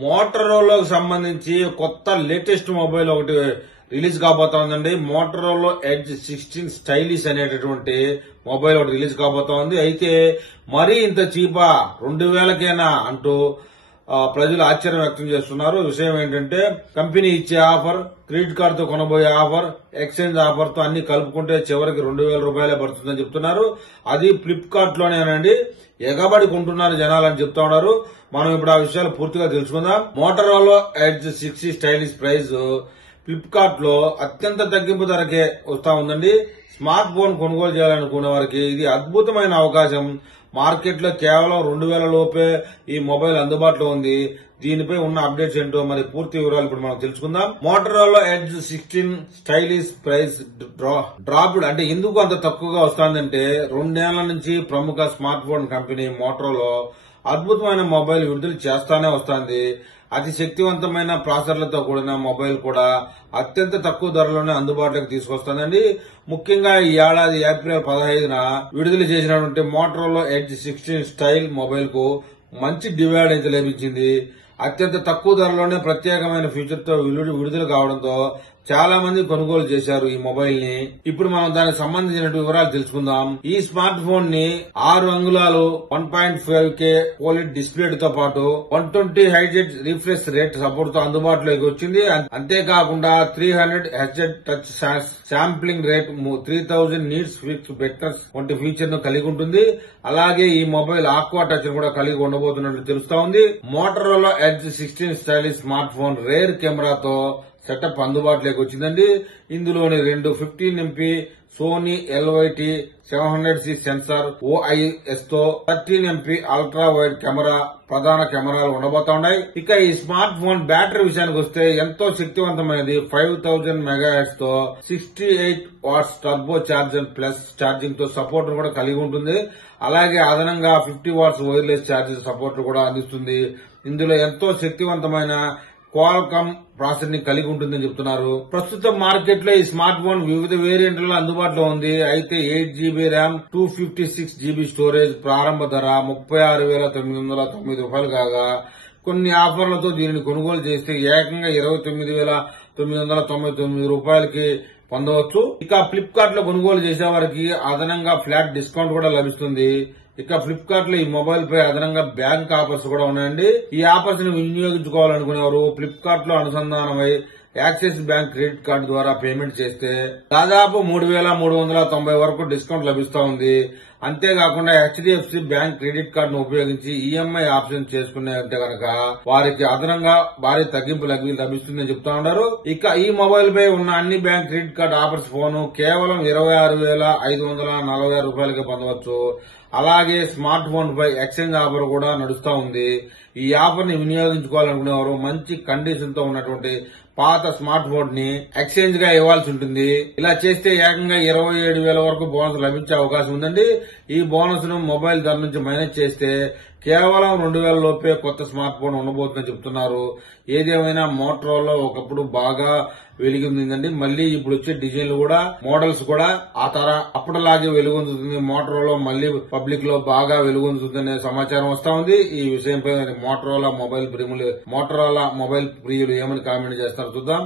మోటరోలాకు సంబంధించి కొత్త latest mobile ఒకటి రిలీజ్ కాబోతోందండి. మోటరోలా ఎడ్జ్ 16 స్టైలిష్ అనేటటువంటి మొబైల్ ఒకటి రిలీజ్ కాబోతోంది. అయితే మరీ ఇంత చీపా 2000కేనా అంటూ ప్రజలు ఆశ్చర్యం వ్యక్తం చేస్తున్నారు. విషయం ఏంటంటే కంపెనీ ఇచ్చే ఆఫర్, క్రెడిట్ కార్డు తో కొనబోయే ఆఫర్, ఎక్స్చేంజ్ ఆఫర్ తో అన్ని కలుపుకుంటే చివరికి 2000 రూపాయలే పడుతుందని చెప్తున్నారు. అది ఫ్లిప్కార్ట్ లోనేనండి. ఎగబడి కొంటున్నారు జనాలు అని చెప్తా ఉన్నారు. మనం ఇప్పుడు ఆ విషయాలు పూర్తిగా తెలుసుకుందాం. Motorola edge 60 stylish price Flipkart లో అత్యంత తగ్గింపు ధరకే వస్తా ఉందండి. స్మార్ట్ ఫోన్ కొనుగోలు చేయాలనుకునే వారికి ఇది అద్భుతమైన అవకాశం. మార్కెట్ లో కేవలం 2000 లోపే ఈ మొబైల్ అందుబాటులో ఉంది. దీనిపై ఉన్న అప్డేట్స్ ఏంటో మరి పూర్తి వివరాలు ఇప్పుడు మనం తెలుసుకుందాం. Motorola edge 16 stylish price dropped అంటే ఎందుకు అంత తక్కువగా వస్తుందంటే 2 ఏళ్ల నుంచి ప్రముఖ స్మార్ట్ ఫోన్ కంపెనీ మోటరోలా అద్భుతమైన మొబైల్ విడుదల చేస్తానే వస్తుంది. అతి శక్తివంతమైన ప్రాసెసర్లతో కూడిన మొబైల్ కూడా అత్యంత తక్కువ ధరలోనే అందుబాటులోకి తీసుకొస్తుందండి. ముఖ్యంగా ఈ ఏడాది ఏప్రిల్ 15న విడుదల చేసినటువంటి మోటరోలా ఎడ్జ్ 16 స్టైల్ మొబైల్ కు మంచి డిమాండ్ అయితే లభించింది. అత్యంత తక్కువ ధరలోనే ప్రత్యేకమైన ఫీచర్ తో విడుదల కావడంతో చాలా మంది కొనుగోలు చేశారు ఈ మొబైల్ ని. ఇప్పుడు మనం దానికి సంబంధించిన వివరాలు తెలుసుకుందాం. ఈ స్మార్ట్ ఫోన్ ని 6 అంగుళాలు 1.5K OLED డిస్ప్లే తో పాటు 120 Hz రిఫ్రెష్ రేట్ సపోర్ట్ తో అందుబాటులోకి వచ్చింది. అంతేకాకుండా 300 Hz touch sampling rate, 3000 needs fix betters వంటి ఫీచర్ ను కలిగి ఉంటుంది. అలాగే ఈ మొబైల్ ఆక్వా టచ్ కూడా కలిగి ఉండబోతున్నట్లు తెలుస్తా ఉంది. Motorola edge 16 stylish smart phone rare కెమెరాతో సెటప్ అందుబాటులోకి వచ్చిందండి. ఇందులోని 2 15MP Sony LYT 700C censor OIS తో 13MP అల్ట్రా వైడ్ కెమెరా ప్రధాన కెమెరాలు ఉండబోతున్నాయి. ఇక ఈ స్మార్ట్ ఫోన్ బ్యాటరీ విషయానికి వస్తే ఎంతో శక్తివంతమైనది. 5000 మెగాహెర్ట్జ్ తో 68 watts turbo charger plus charging తో సపోర్ట్ కూడా కలిగి ఉంటుంది. అలాగే అదనంగా 50 వాట్స్ వైర్లెస్ ఛార్జర్ సపోర్ట్ కూడా అందిస్తుంది. ఇందులో ఎంతో శక్తివంతమైన క్వాల్కామ్ ప్రాసెసర్ ని కలిగి ఉంటుందని చెప్తున్నారు. ప్రస్తుతం మార్కెట్ లో ఈ స్మార్ట్ ఫోన్ వివిధ వేరియంట్లలో అందుబాటులో ఉంది. అయితే 8GB ర్యామ్, 256GB స్టోరేజ్ ప్రారంభ ధర 36,909 రూపాయలు కాగా కొన్ని ఆఫర్లతో దీనిని కొనుగోలు చేస్తే ఏకంగా 29,999 రూపాయలకి పొందవచ్చు. ఇక ఫ్లిప్కార్ట్ లో కొనుగోలు చేసే వారికి అదనంగా ఫ్లాట్ డిస్కౌంట్ కూడా లభిస్తుంది. ఇక ఫ్లిప్కార్ట్ లో ఈ మొబైల్ పై అదనంగా బ్యాంక్ ఆఫర్స్ కూడా ఉన్నాయండి. ఈ ఆఫర్స్ ని వినియోగించుకోవాలనుకునేవారు ఫ్లిప్కార్ట్ లో అనుసంధానమై యాక్సిస్ బ్యాంక్ క్రెడిట్ కార్డు ద్వారా పేమెంట్ చేస్తే దాదాపు 3,390 వరకు డిస్కౌంట్ లభిస్తా ఉంది. అంతేకాకుండా HDFC బ్యాంక్ క్రెడిట్ కార్డును ఉపయోగించి EMI ఆప్షన్ చేసుకునేంటే కనుక వారికి అదనంగా భారీ తగ్గింపు లభిస్తుందని చెప్తా ఉన్నారు. ఇక ఈ మొబైల్ పై ఉన్న అన్ని bank credit card offers phone కేవలం 26,546 రూపాయలకి పొందవచ్చు. అలాగే స్మార్ట్ ఫోన్ పై ఎక్స్చేంజ్ ఆఫర్ కూడా నడుస్తా ఉంది. ఈ ఆఫర్ ని వినియోగించుకోవాలనుకునేవారు మంచి కండిషన్ తో ఉన్నటువంటి పాత స్మార్ట్ ఫోన్ ని ఎక్స్చేంజ్ గా ఇవ్వాల్సి ఉంటుంది. ఇలా చేస్తే ఏకంగా 27,000 వరకు బోనస్ లభించే అవకాశం ఉందండి. ఈ బోనస్ ను మొబైల్ ధర నుంచి మైనస్ చేస్తే కేవలం 2000 లోపే కొత్త స్మార్ట్ ఫోన్ ఉండబోతుందని చెప్తున్నారు. ఏదేమైనా మోటరోలా ఒకప్పుడు బాగా వెలుగొందిందండి. మళ్లీ ఇప్పుడు వచ్చే డిజైన్లు కూడా, మోడల్స్ కూడా అప్పటిలాగే వెలుగొందుతుంది. మోటరోలా మళ్లీ పబ్లిక్ లో బాగా వెలుగొందుతుందనే సమాచారం వస్తా ఉంది. ఈ విషయంపై మోటరోలా మొబైల్ ప్రియులు ఏమని కామెంట్ చేస్తారో చూద్దాం.